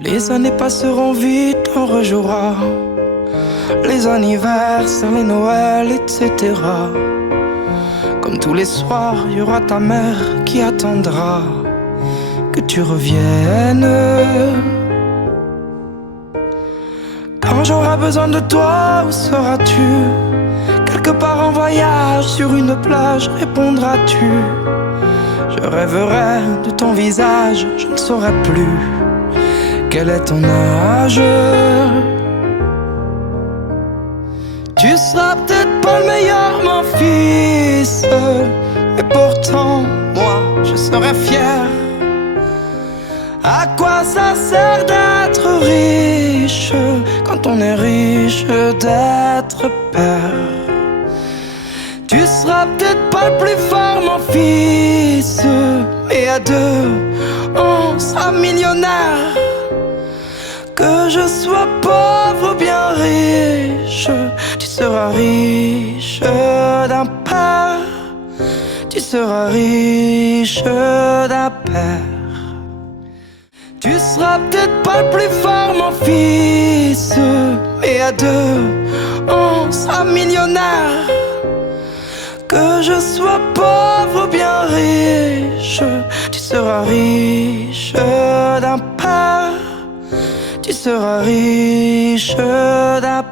Les années passeront vite, on rejouera les anniversaires, les Noëls, etc. Comme tous les soirs, il y aura ta mère qui attendra que tu reviennes. Quand j'aurai besoin de toi, où seras-tu? Quelque part en voyage, sur une plage, répondras-tu? Je rêverai de ton visage, je ne saurai plus quel est ton âge. Tu seras peut-être pas le meilleur, mon fils, mais pourtant, moi, je serai fier. À quoi ça sert d'être riche quand on est riche d'être père? Tu seras peut-être pas le plus fort, mon fils, mais à deux, on sera millionnaire. Que je sois pauvre ou bien riche, tu seras riche d'un père. Tu seras riche d'un père. Tu seras peut-être pas le plus fort, mon fils, mais à deux, on sera millionnaire. Que je sois pauvre ou bien riche, tu seras riche d'un père. Tu seras riche d'un